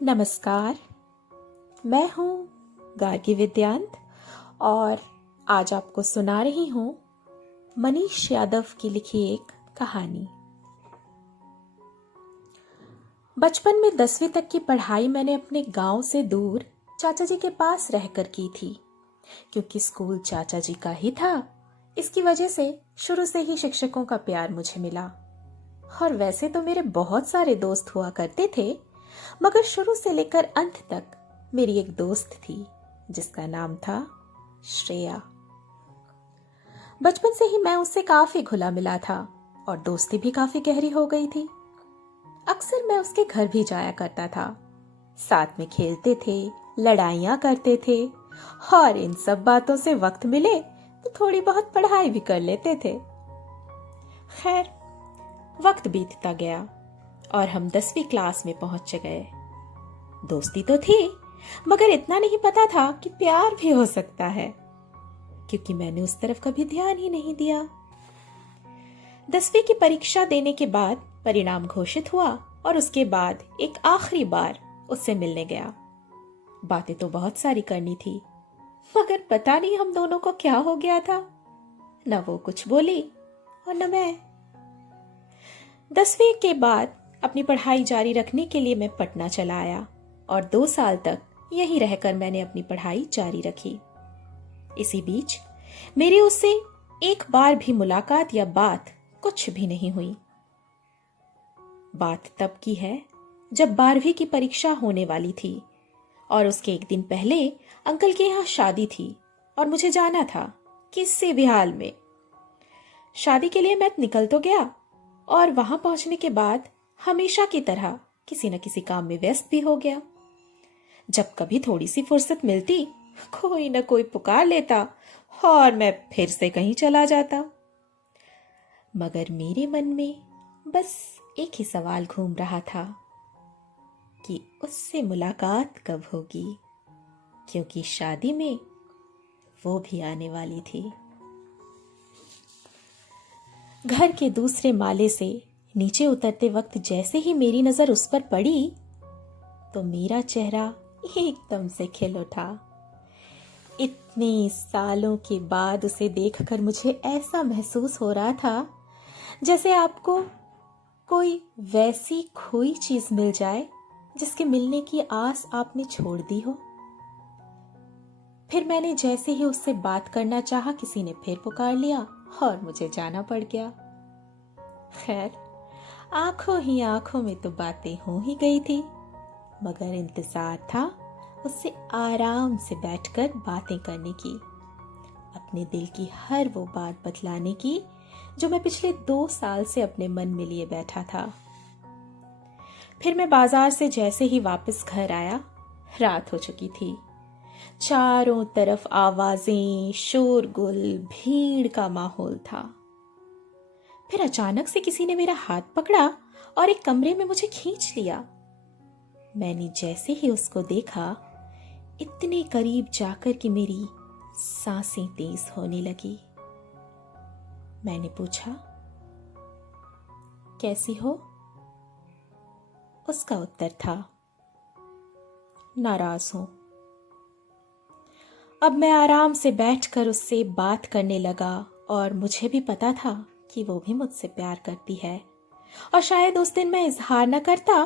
नमस्कार। मैं हूँ गार्गी विद्यांत और आज आपको सुना रही हूँ मनीष यादव की लिखी एक कहानी। बचपन में 10वीं तक की पढ़ाई मैंने अपने गांव से दूर चाचा जी के पास रहकर की थी। क्योंकि स्कूल चाचा जी का ही था, इसकी वजह से शुरू से ही शिक्षकों का प्यार मुझे मिला। और वैसे तो मेरे बहुत सारे दोस्त हुआ करते थे, मगर शुरू से लेकर अंत तक मेरी एक दोस्त थी जिसका नाम था श्रेया। बचपन से ही मैं उससे काफी घुला मिला था और दोस्ती भी काफी गहरी हो गई थी। अक्सर मैं उसके घर भी जाया करता था। साथ में खेलते थे, लड़ाइयां करते थे और इन सब बातों से वक्त मिले तो थोड़ी बहुत पढ़ाई भी कर लेते थे। खैर, वक्त बीतता गया और हम 10वीं क्लास में पहुंच गए। दोस्ती तो थी, मगर इतना नहीं पता था कि प्यार भी हो सकता है, क्योंकि मैंने उस तरफ कभी ध्यान ही नहीं दिया। 10वीं की परीक्षा देने के बाद परिणाम घोषित हुआ और उसके बाद एक आखिरी बार उससे मिलने गया। बातें तो बहुत सारी करनी थी, मगर पता नहीं हम दोनों को क्या हो गया था। न वो कुछ बोली और न मैं। 10वीं के बाद अपनी पढ़ाई जारी रखने के लिए मैं पटना चला आया और 2 साल तक यहीं रहकर मैंने अपनी पढ़ाई जारी रखी। इसी बीच मेरी उससे एक बार भी मुलाकात या बात कुछ भी नहीं हुई। बात तब की है जब 12वीं की परीक्षा होने वाली थी और उसके एक दिन पहले अंकल के यहाँ शादी थी और मुझे जाना था किसी भी हाल में। शादी के लिए मैं निकल तो गया और वहां पहुंचने के बाद हमेशा की तरह किसी न किसी काम में व्यस्त भी हो गया। जब कभी थोड़ी सी फुर्सत मिलती, कोई न कोई पुकार लेता और मैं फिर से कहीं चला जाता। मगर मेरे मन में बस एक ही सवाल घूम रहा था कि उससे मुलाकात कब होगी, क्योंकि शादी में वो भी आने वाली थी। घर के दूसरे माले से नीचे उतरते वक्त जैसे ही मेरी नजर उस पर पड़ी तो मेरा चेहरा एकदम से खिल उठा। इतने सालों के बाद उसे देखकर मुझे ऐसा महसूस हो रहा था जैसे आपको कोई वैसी खोई चीज मिल जाए जिसके मिलने की आस आपने छोड़ दी हो। फिर मैंने जैसे ही उससे बात करना चाहा, किसी ने फिर पुकार लिया और मुझे जाना पड़ गया। खैर, आंखों ही आंखों में तो बातें हो ही गई थी, मगर इंतजार था उससे आराम से बैठकर बातें करने की, अपने दिल की हर वो बात बतलाने की जो मैं पिछले 2 साल से अपने मन में लिए बैठा था। फिर मैं बाजार से जैसे ही वापस घर आया, रात हो चुकी थी। चारों तरफ आवाजें, शोरगुल, भीड़ का माहौल था। फिर अचानक से किसी ने मेरा हाथ पकड़ा और एक कमरे में मुझे खींच लिया। मैंने जैसे ही उसको देखा, इतने करीब जाकर कि मेरी सांसें तेज होने लगी। मैंने पूछा, कैसी हो? उसका उत्तर था, नाराज हूं। अब मैं आराम से बैठकर उससे बात करने लगा और मुझे भी पता था कि वो भी मुझसे प्यार करती है और शायद उस दिन मैं इजहार न करता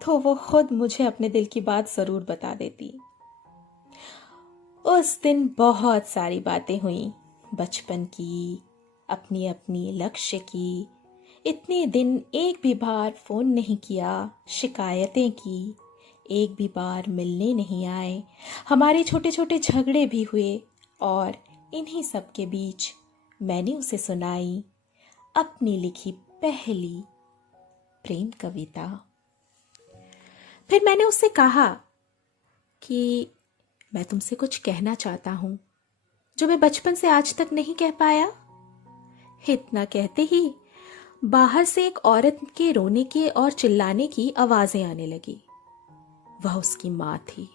तो वो खुद मुझे अपने दिल की बात जरूर बता देती। उस दिन बहुत सारी बातें हुई, बचपन की, अपनी अपनी लक्ष्य की। इतने दिन एक भी बार फोन नहीं किया, शिकायतें की, एक भी बार मिलने नहीं आए, हमारे छोटे छोटे झगड़े भी हुए और इन्हीं सब के बीच मैंने उसे सुनाई अपनी लिखी पहली प्रेम कविता। फिर मैंने उससे कहा कि मैं तुमसे कुछ कहना चाहता हूं जो मैं बचपन से आज तक नहीं कह पाया। इतना कहते ही बाहर से एक औरत के रोने की और चिल्लाने की आवाजें आने लगी। वह उसकी मां थी।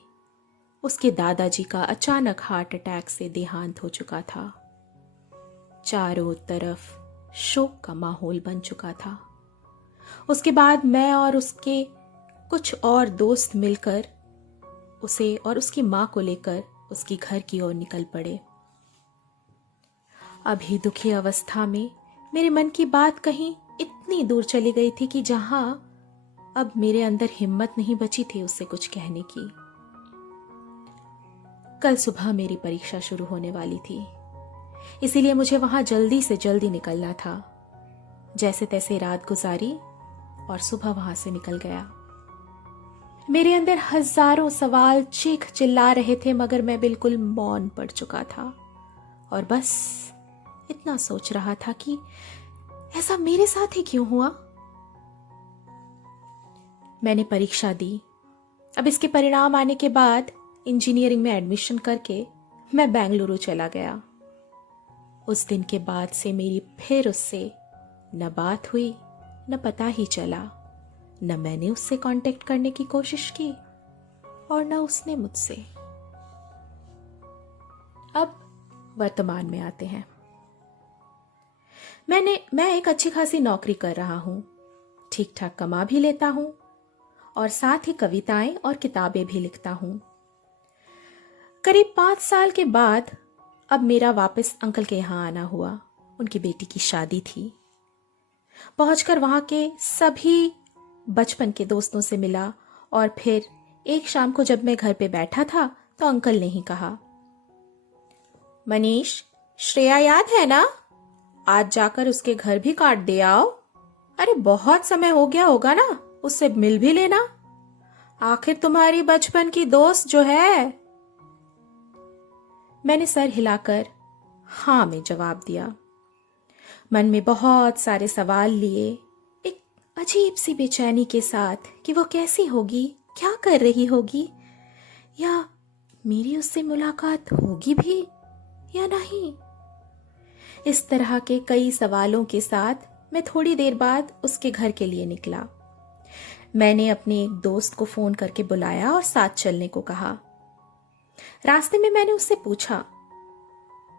उसके दादाजी का अचानक हार्ट अटैक से देहांत हो चुका था। चारों तरफ शोक का माहौल बन चुका था। उसके बाद मैं और उसके कुछ और दोस्त मिलकर उसे और उसकी मां को लेकर उसकी घर की ओर निकल पड़े। अभी दुखी अवस्था में मेरे मन की बात कहीं इतनी दूर चली गई थी कि जहां अब मेरे अंदर हिम्मत नहीं बची थी उससे कुछ कहने की। कल सुबह मेरी परीक्षा शुरू होने वाली थी, इसीलिए मुझे वहां जल्दी से जल्दी निकलना था। जैसे तैसे रात गुजारी और सुबह वहां से निकल गया। मेरे अंदर हजारों सवाल चीख चिल्ला रहे थे, मगर मैं बिल्कुल मौन पड़ चुका था और बस इतना सोच रहा था कि ऐसा मेरे साथ ही क्यों हुआ। मैंने परीक्षा दी। अब इसके परिणाम आने के बाद इंजीनियरिंग में एडमिशन करके मैं बेंगलुरु चला गया। उस दिन के बाद से मेरी फिर उससे न बात हुई, न पता ही चला, न मैंने उससे कांटेक्ट करने की कोशिश की और न उसने मुझसे। अब वर्तमान में आते हैं। मैं एक अच्छी खासी नौकरी कर रहा हूं, ठीक ठाक कमा भी लेता हूं और साथ ही कविताएं और किताबें भी लिखता हूं। करीब 5 साल के बाद अब मेरा वापस अंकल के यहां आना हुआ। उनकी बेटी की शादी थी। पहुंचकर वहां के सभी बचपन के दोस्तों से मिला और फिर एक शाम को जब मैं घर पे बैठा था तो अंकल ने ही कहा, मनीष, श्रेया याद है ना? आज जाकर उसके घर भी काट दे आओ। अरे बहुत समय हो गया होगा ना, उससे मिल भी लेना। आखिर तुम्हारी बचपन की दोस्त जो है। मैंने सर हिलाकर हाँ में जवाब दिया। मन में बहुत सारे सवाल लिए, एक अजीब सी बेचैनी के साथ कि वो कैसी होगी, क्या कर रही होगी, या मेरी उससे मुलाकात होगी भी या नहीं। इस तरह के कई सवालों के साथ मैं थोड़ी देर बाद उसके घर के लिए निकला। मैंने अपने एक दोस्त को फोन करके बुलाया और साथ चलने को कहा। रास्ते में मैंने उससे पूछा,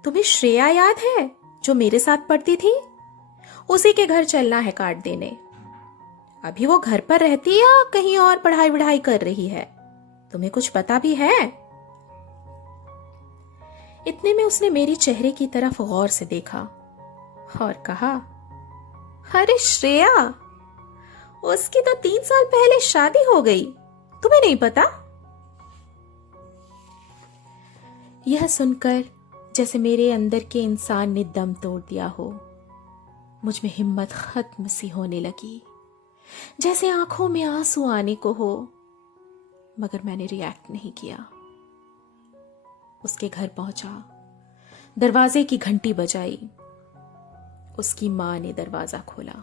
तुम्हें श्रेया याद है जो मेरे साथ पढ़ती थी? उसी के घर चलना है कार्ड देने। अभी वो घर पर रहती या कहीं और पढ़ाई वढ़ाई कर रही है? तुम्हें कुछ पता भी है? इतने में उसने मेरी चेहरे की तरफ गौर से देखा और कहा, अरे श्रेया, उसकी तो 3 साल पहले शादी हो गई, तुम्हें नहीं पता? यह सुनकर जैसे मेरे अंदर के इंसान ने दम तोड़ दिया हो। मुझ में हिम्मत खत्म सी होने लगी, जैसे आंखों में आंसू आने को हो, मगर मैंने रिएक्ट नहीं किया। उसके घर पहुंचा, दरवाजे की घंटी बजाई। उसकी मां ने दरवाजा खोला।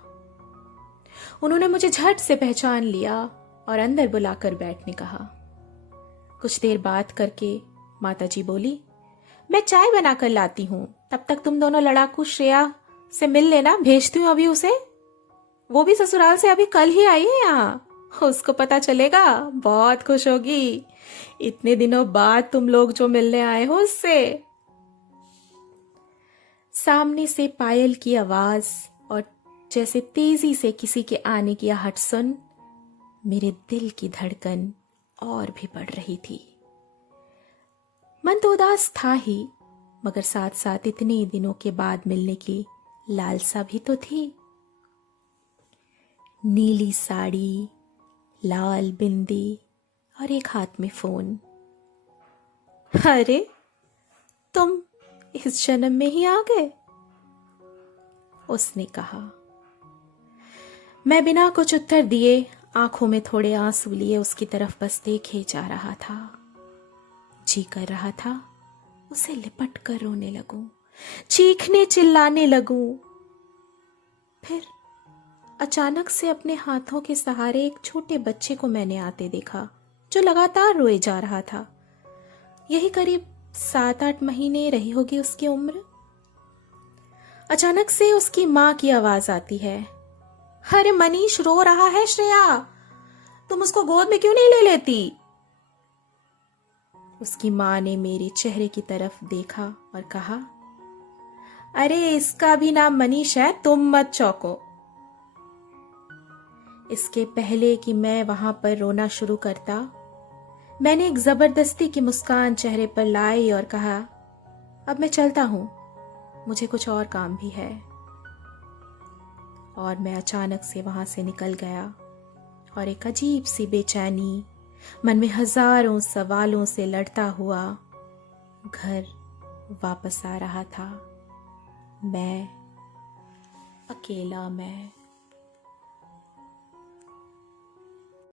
उन्होंने मुझे झट से पहचान लिया और अंदर बुलाकर बैठने कहा। कुछ देर बात करके माताजी बोली, मैं चाय बनाकर लाती हूं, तब तक तुम दोनों लड़ाकू श्रेया से मिल लेना, भेजती हूं अभी उसे। वो भी ससुराल से अभी कल ही आई है यहाँ, उसको पता चलेगा बहुत खुश होगी, इतने दिनों बाद तुम लोग जो मिलने आए हो उससे। सामने से पायल की आवाज और जैसे तेजी से किसी के आने की आहट सुन मेरे दिल की धड़कन और भी बढ़ रही थी। मन तो उदास था ही, मगर साथ साथ इतने दिनों के बाद मिलने की लालसा भी तो थी। नीली साड़ी, लाल बिंदी और एक हाथ में फोन। अरे तुम इस जन्म में ही आ गए, उसने कहा। मैं बिना कुछ उत्तर दिए आंखों में थोड़े आंसू लिए उसकी तरफ बस देखे जा रहा था। जी कर रहा था उसे लिपट कर रोने लगूं, चीखने चिल्लाने लगूं। फिर अचानक से अपने हाथों के सहारे एक छोटे बच्चे को मैंने आते देखा, जो लगातार रोए जा रहा था। यही करीब 7-8 महीने रही होगी उसकी उम्र। अचानक से उसकी मां की आवाज आती है, अरे मनीष रो रहा है श्रेया, तुम उसको गोद में क्यों नहीं ले लेती? उसकी मां ने मेरे चेहरे की तरफ देखा और कहा, अरे इसका भी नाम मनीष है, तुम मत चौंको। इसके पहले कि मैं वहां पर रोना शुरू करता, मैंने एक जबरदस्ती की मुस्कान चेहरे पर लाई और कहा, अब मैं चलता हूं, मुझे कुछ और काम भी है। और मैं अचानक से वहां से निकल गया और एक अजीब सी बेचैनी मन में हजारों सवालों से लड़ता हुआ घर वापस आ रहा था। मैं अकेला मैं।